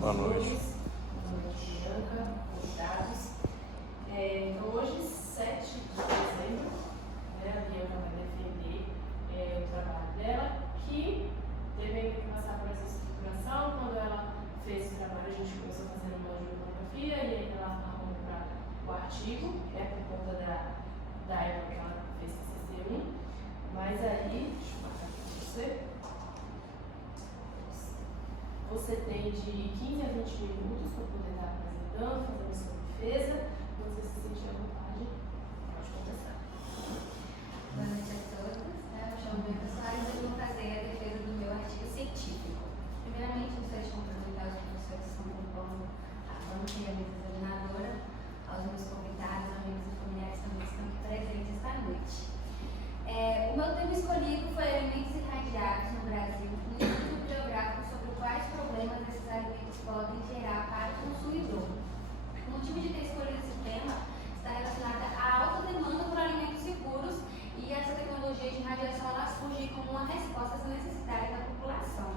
Boa noite. Boa noite, Bianca, convidados. Hoje, 7 de dezembro, a Bianca vai defender o trabalho dela, que teve que passar por essa estruturação. Quando ela fez esse trabalho, a gente começou fazendo uma monografia e aí ela arrumou para o artigo, por conta da época que ela fez CC1. Mas aí, deixa eu marcar aqui para você. Você tem de 15 a 20 minutos para poder estar apresentando, fazendo sua defesa. Quando você se sentir à vontade, pode começar. Boa noite a todos. Eu me chamo Bianca Soares e vou fazer a defesa do meu artigo científico. Primeiramente, gostaria de cumprimentar os professores que estão compondo a banca e a mesa examinadora, aos meus convidados, amigos e familiares também que estão aqui presentes esta noite. O meu tema escolhido foi alimentos irradiados no Brasil, um estudo biográfico sobre quais problemas esses alimentos podem gerar para o consumidor. O motivo de ter escolhido esse tema está relacionado à alta demanda por alimentos seguros e essa tecnologia de radiação ela surge como uma resposta às necessidades da população.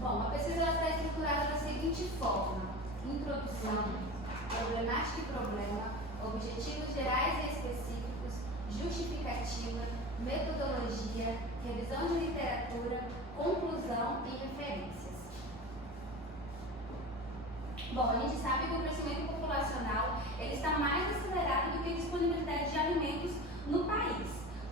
Bom, a pesquisa está estruturada da seguinte forma: introdução, problemática e problema, objetivos gerais e específicos, justificativa, metodologia, revisão de literatura, conclusão e referências. Bom, a gente sabe que o crescimento populacional ele está mais acelerado do que a disponibilidade de alimentos no país.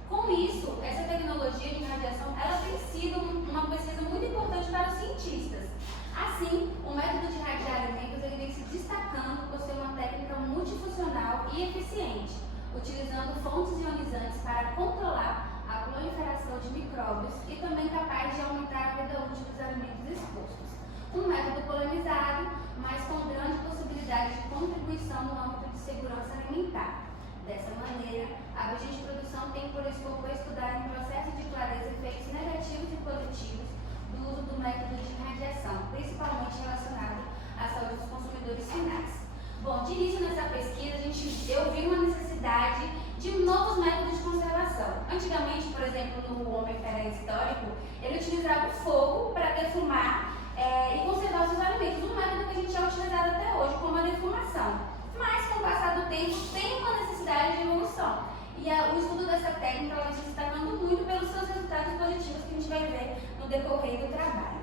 Com isso, essa tecnologia de radiação ela tem sido uma pesquisa muito importante para os cientistas. Assim, o método de radiar alimentos ele vem se destacando por ser uma técnica multifuncional e eficiente, utilizando fontes ionizantes para controlar a proliferação de micróbios e também capaz de aumentar a vida útil dos alimentos expostos. Um método polemizado, mas com grande possibilidade de contribuição no âmbito de segurança alimentar. Dessa maneira, a vigente produção tem por escopo estudar em processo de clareza efeitos negativos e positivos do uso do método de radiação, principalmente relacionado à saúde dos consumidores finais. Bom, de início nessa pesquisa, eu vi uma necessidade de novos métodos de conservação. Antigamente, por exemplo, no homem pré-histórico, ele utilizava o fogo para defumar e conservar os seus alimentos, um método que a gente é utilizado até hoje, como a defumação. Mas, com o passar do tempo, tem uma necessidade de evolução. E o estudo dessa técnica ela vem se destacando muito pelos seus resultados positivos que a gente vai ver no decorrer do trabalho.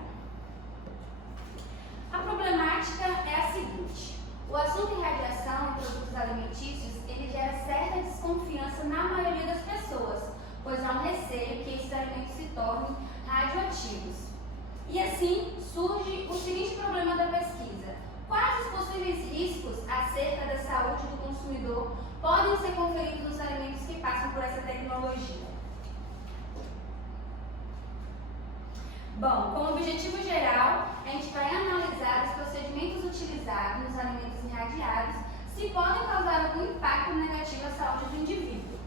A problemática é a seguinte: o assunto irradiação em produtos alimentícios ele gera certa desconfiança na maioria das pessoas, pois há um receio que esses alimentos se tornem radioativos. E assim surge o seguinte problema da pesquisa: quais os possíveis riscos acerca da saúde do consumidor podem ser conferidos nos alimentos que passam por essa tecnologia? Bom, como objetivo geral, a gente vai analisar os procedimentos utilizados nos alimentos irradiados se podem causar algum impacto negativo à saúde do indivíduo.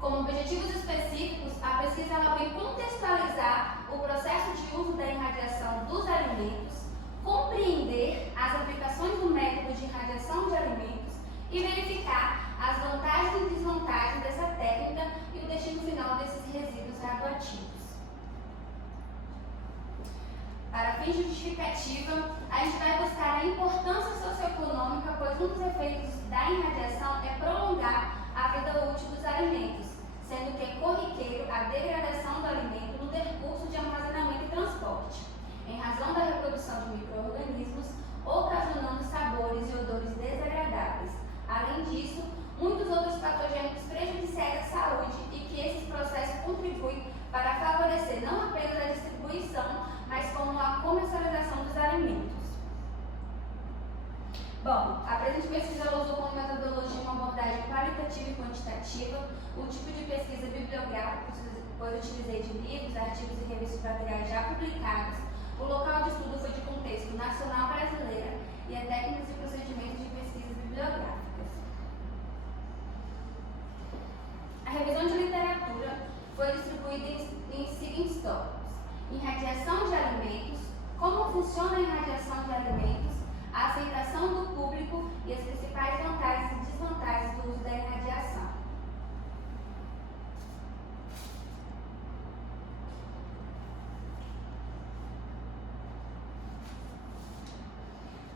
Como objetivos específicos, a pesquisa ela vem contextualizar o processo de uso da irradiação dos alimentos, compreender as aplicações do método de irradiação de alimentos e verificar as vantagens e desvantagens dessa técnica e o destino final desses resíduos radioativos. Para fins de justificativa, a gente vai buscar a importância socioeconômica, pois um dos efeitos da irradiação é prolongar a vida útil dos alimentos, sendo que é corriqueiro a degradação do alimento no decurso de armazenamento e transporte, em razão da reprodução de micro-organismos, ocasionando sabores e odores desagradáveis. Além disso, muitos outros patogênicos prejudiciais à saúde e que esses processos contribuem para favorecer não apenas a distribuição, mas como a comercialização dos alimentos. Bom, a presente pesquisa usou como metodologia uma abordagem qualitativa e quantitativa, o tipo de pesquisa bibliográfica, pois utilizei de livros, artigos e revistas de materiais já publicados. O local de estudo foi de contexto nacional brasileira e a técnicas e procedimentos de pesquisas bibliográficas. A revisão de literatura foi distribuída em seguintes tópicos: irradiação de alimentos, como funciona a irradiação de alimentos, a aceitação do público e as principais vantagens e desvantagens do uso da irradiação.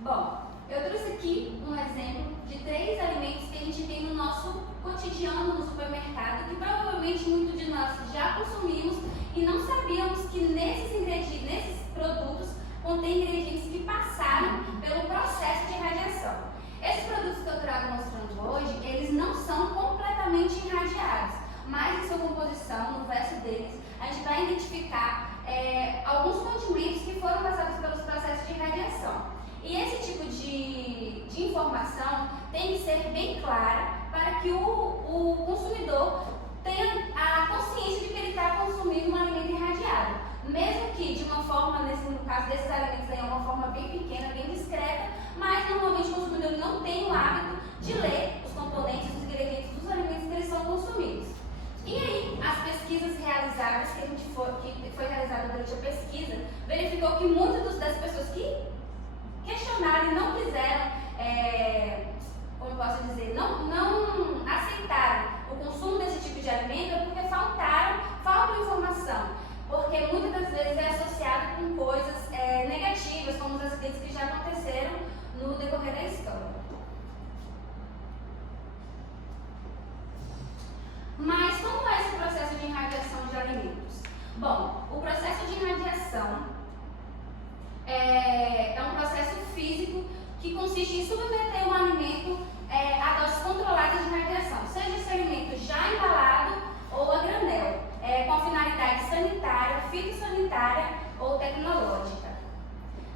Bom, eu trouxe aqui um exemplo de 3 alimentos que a gente tem no nosso cotidiano no supermercado, que provavelmente muitos de nós já consumimos e não sabíamos que nesses produtos contém ingredientes que passaram pelo processo de irradiação. Esses produtos que eu trago mostrando hoje, eles não são completamente irradiados, mas em sua composição, no verso deles, a gente vai identificar alguns condimentos que foram passados pelos processos de irradiação. E esse tipo de informação tem que ser bem clara para que o consumidor tenha a consciência de que ele está consumindo um alimento irradiado. Mesmo que de uma forma, no caso desses alimentos, é uma forma bem pequena, bem discreta, mas normalmente o consumidor não tem o hábito de ler os componentes, os ingredientes dos alimentos que eles são consumidos. E aí, as pesquisas realizadas, que foi realizada durante a pesquisa, verificou que muitas das pessoas que questionaram e não quiseram, como eu posso dizer, não aceitaram o consumo desse tipo de alimento é porque falta informação. Porque muitas das vezes é associado com coisas negativas, como os acidentes que já aconteceram no decorrer da história. Mas como é esse processo de irradiação de alimentos? Bom, o processo de irradiação é um processo físico que consiste em submeter um alimento a doses controladas de radiação, seja esse alimento já embalado ou a granel, com a finalidade sanitária, fitossanitária ou tecnológica.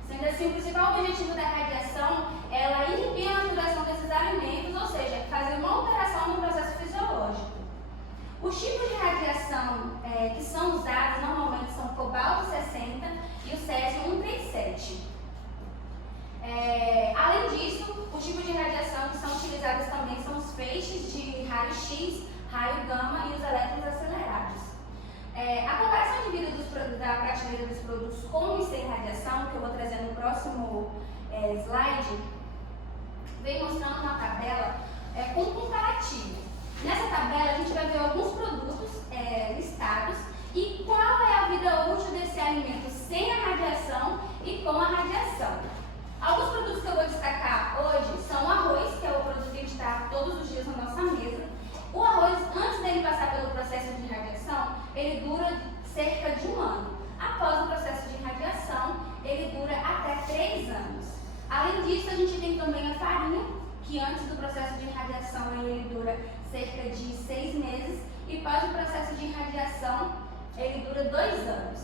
Sendo assim, o principal objetivo da radiação é ela inibir a maturação desses alimentos, ou seja, fazer uma alteração no processo fisiológico. Os tipos de radiação que são usados normalmente são o cobalto 60 e o césio-137. Além disso, os tipos de radiação que são utilizados também são os feixes de raio-x, raio gama e os elétrons acelerados. A comparação de vida da prateleira dos produtos com e sem radiação, que eu vou trazer no próximo slide, vem mostrando uma tabela com comparativo. Nessa tabela a gente vai ver alguns produtos listados e qual é a vida útil desse alimento sem a radiação e com a radiação. Alguns produtos que eu vou destacar hoje são o arroz, que é o produto que a gente está todos os dias na nossa mesa. O arroz, antes dele passar pelo processo de irradiação, ele dura cerca de 1 ano. Após o processo de irradiação, ele dura até 3 anos. Além disso, a gente tem também a farinha, que antes do processo de irradiação ele dura cerca de 6 meses e após o processo de irradiação ele dura 2 anos.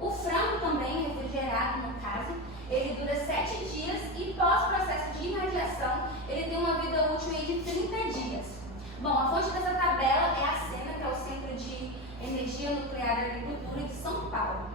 O frango também, refrigerado no caso, ele dura 7 dias e pós-processo de irradiação ele tem uma vida útil de 30 dias. Bom, a fonte dessa tabela é a SENA, que é o Centro de Energia Nuclear e Agricultura de São Paulo.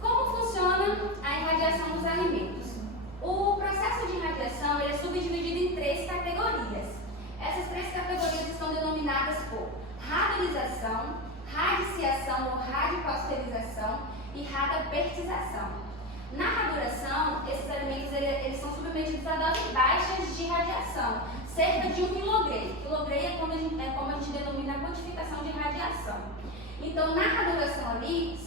Como funciona a irradiação dos alimentos? O processo de irradiação ele é subdividido em 3 categorias. Essas 3 categorias estão denominadas por radarização, radiciação ou radiopasteurização e radapertização. Na raduração, esses alimentos eles são submetidos a doses baixas de radiação, cerca de 1 quilogray. Quilogray é como a gente denomina a quantificação de radiação. Então, na raduração ali,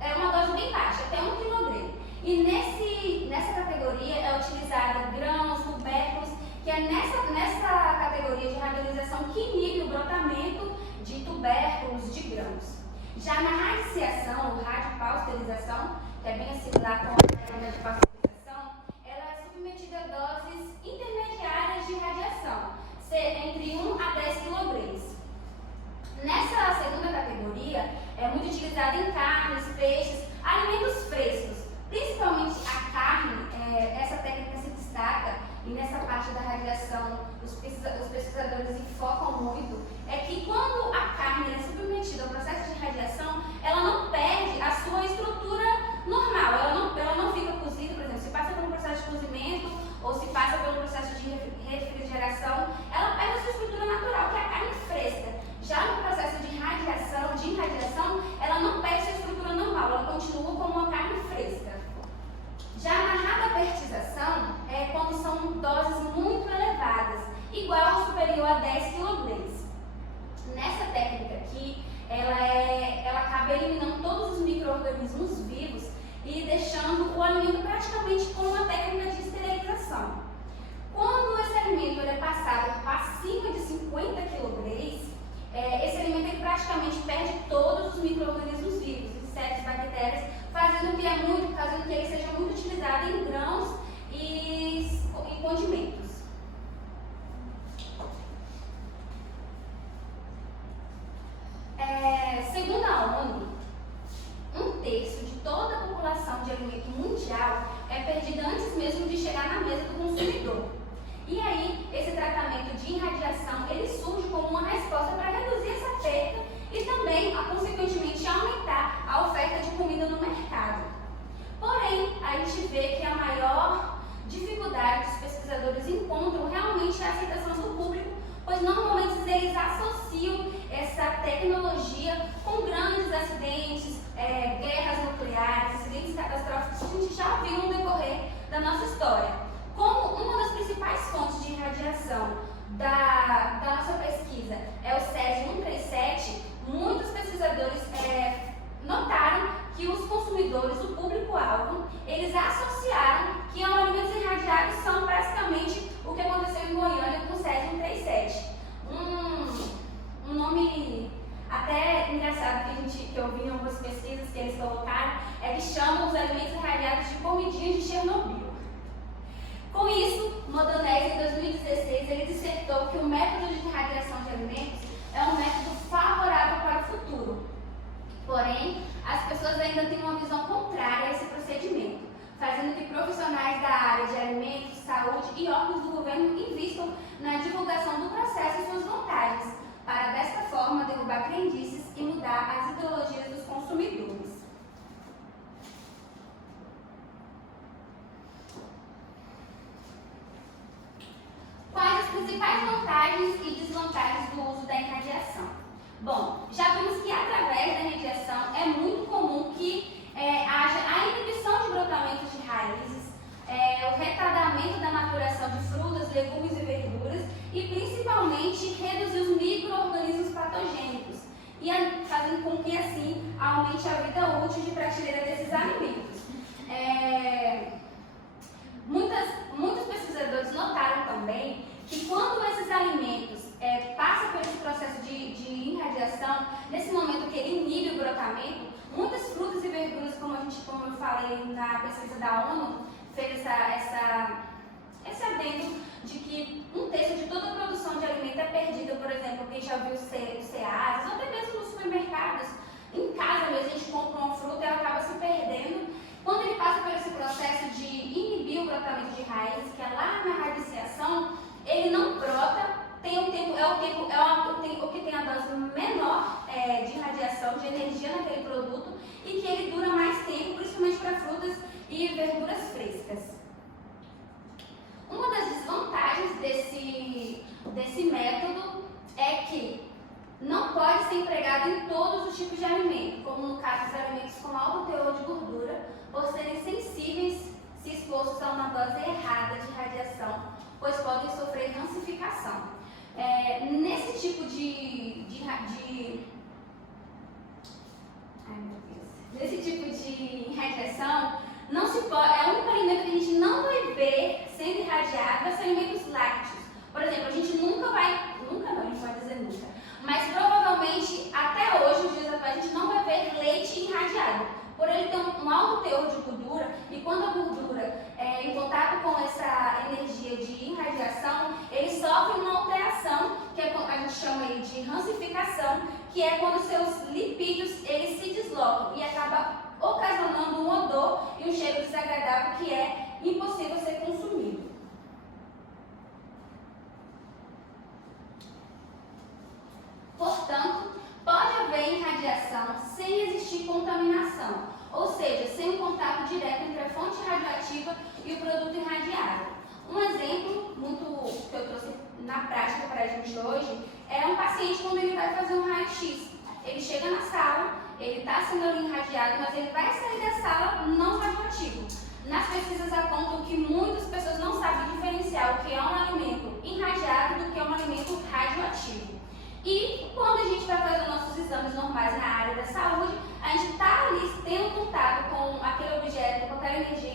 é uma dose bem baixa, até 1 quilogray. E nessa categoria é utilizada grãos, tubérculos, que é nessa categoria de radarização que inibe o brotamento de tubérculos de grãos. Já na radiciação, ou radiopasteurização, que é bem similar com a técnica de pasteurização, ela é submetida a doses intermediárias de radiação, entre 1 a 10 kg. Nessa segunda categoria, é muito utilizada em carnes, peixes, alimentos frescos. Principalmente a carne, essa técnica se destaca, e nessa parte da radiação os pesquisadores focam muito, é que quando a carne é submetida ao processo de radiação, ela não perde a sua estrutura normal, ela não fica cozida, por exemplo, se passa pelo processo de cozimento ou se passa pelo processo de refrigeração, ela perde a sua estrutura natural, que é a carne fresca. Já no processo de irradiação, ela não perde a sua estrutura normal, ela continua como uma carne fresca. Já na radapertização, é quando são doses muito elevadas, igual ou superior a 10 kg. Nessa técnica aqui, ela acaba eliminando todos os micro-organismos vivos e deixando o alimento praticamente como uma técnica de esterilização. Quando esse alimento é passado acima de 50 kg, esse alimento ele praticamente perde todos os micro-organismos vivos, insetos, bactérias, fazendo que ele seja muito utilizado em grãos e condimentos. Segundo a ONU, 1/3 de toda a população de alimento mundial é perdida antes mesmo de chegar na mesa do consumidor. E aí, esse tratamento de irradiação, ele surge como uma resposta para reduzir essa perda e também, consequentemente, aumentar a oferta de comida no mercado. Porém, a gente vê que a maior dificuldade que os pesquisadores encontram realmente é a aceitação do público, pois normalmente eles associam essa tecnologia com grandes acidentes, guerras nucleares, acidentes catastróficos que a gente já viu no decorrer da nossa história. Como uma das principais fontes de irradiação da nossa pesquisa é o Césio-137, muitos pesquisadores notaram que os consumidores, o público-alvo, eles associaram que alimentos irradiados são basicamente o que aconteceu em Goiânia com o Césio-137. Um nome até engraçado que eu vi em algumas pesquisas que eles colocaram é que chamam os alimentos irradiados de comidinhas de Chernobyl. Com isso, Modonese, em 2016, ele dissertou que o método de irradiação de alimentos é um método favorável para o futuro. Porém, as pessoas ainda têm uma visão contrária a esse procedimento, fazendo que profissionais da área de alimentos, saúde e órgãos do governo invistam na divulgação do processo e suas vantagens, para desta forma derrubar crendices e mudar as ideologias dos consumidores. Quais as principais vantagens e desvantagens do uso da irradiação? Bom, já vimos que através da irradiação é muito comum que haja a inibição de brotamentos de raízes, o retardamento da maturação de frutas, legumes e verduras e principalmente reduzir os micro-organismos patogênicos e fazendo com que assim aumente a vida útil de prateleira desses alimentos. Muitos pesquisadores notaram também que quando esses alimentos passam por esse processo de irradiação, nesse momento que ele inibe o brotamento, muitas frutas e verduras, como eu falei na pesquisa da ONU, fez esse adendo de que 1/3 de toda a produção de alimento é perdida, por exemplo, quem já viu os cereais, ou até mesmo nos supermercados, em casa mesmo a gente compra uma fruta e ela acaba se perdendo. Quando ele passa por esse processo de inibir o brotamento de raízes, que é lá na radiciação, ele não brota, o que tem a dose menor de radiação, de energia naquele produto e que ele dura mais tempo, principalmente para frutas e verduras frescas. Uma das desvantagens desse método é que não pode ser empregado em todos os tipos de alimento, como no caso dos alimentos com alto teor de gordura, por serem sensíveis se expostos a uma dose errada de radiação, pois podem sofrer rancificação. Nesse tipo nesse tipo de radiação, não se pode, o único alimento que a gente não vai ver sendo irradiado vai ser alimentos lácteos. Por exemplo, a gente a gente pode dizer nunca, mas provavelmente até hoje, nos dias atuais, a gente não vai ver leite irradiado, por ele ter um alto teor de gordura, e quando a gordura em contato com essa energia de irradiação, ele sofre uma alteração, que a gente chama aí de rancificação, que é quando seus lipídios eles se deslocam e acaba ocasionando um odor e um cheiro desagradável que é impossível ser consumido. Portanto, pode haver irradiação sem existir contaminação, ou seja, sem um contato direto entre a fonte radioativa e o produto irradiado. Um exemplo muito que eu trouxe na prática para a gente hoje é um paciente quando ele vai fazer um raio-x. Ele chega na sala, ele está sendo ali irradiado, mas ele vai sair da sala não radioativo. Nas pesquisas apontam que muitas pessoas não sabem diferenciar o que é um alimento irradiado do que é um alimento radioativo. E quando a gente vai fazer nossos exames normais na área da saúde, a gente está ali tendo contato com aquele objeto, com aquela energia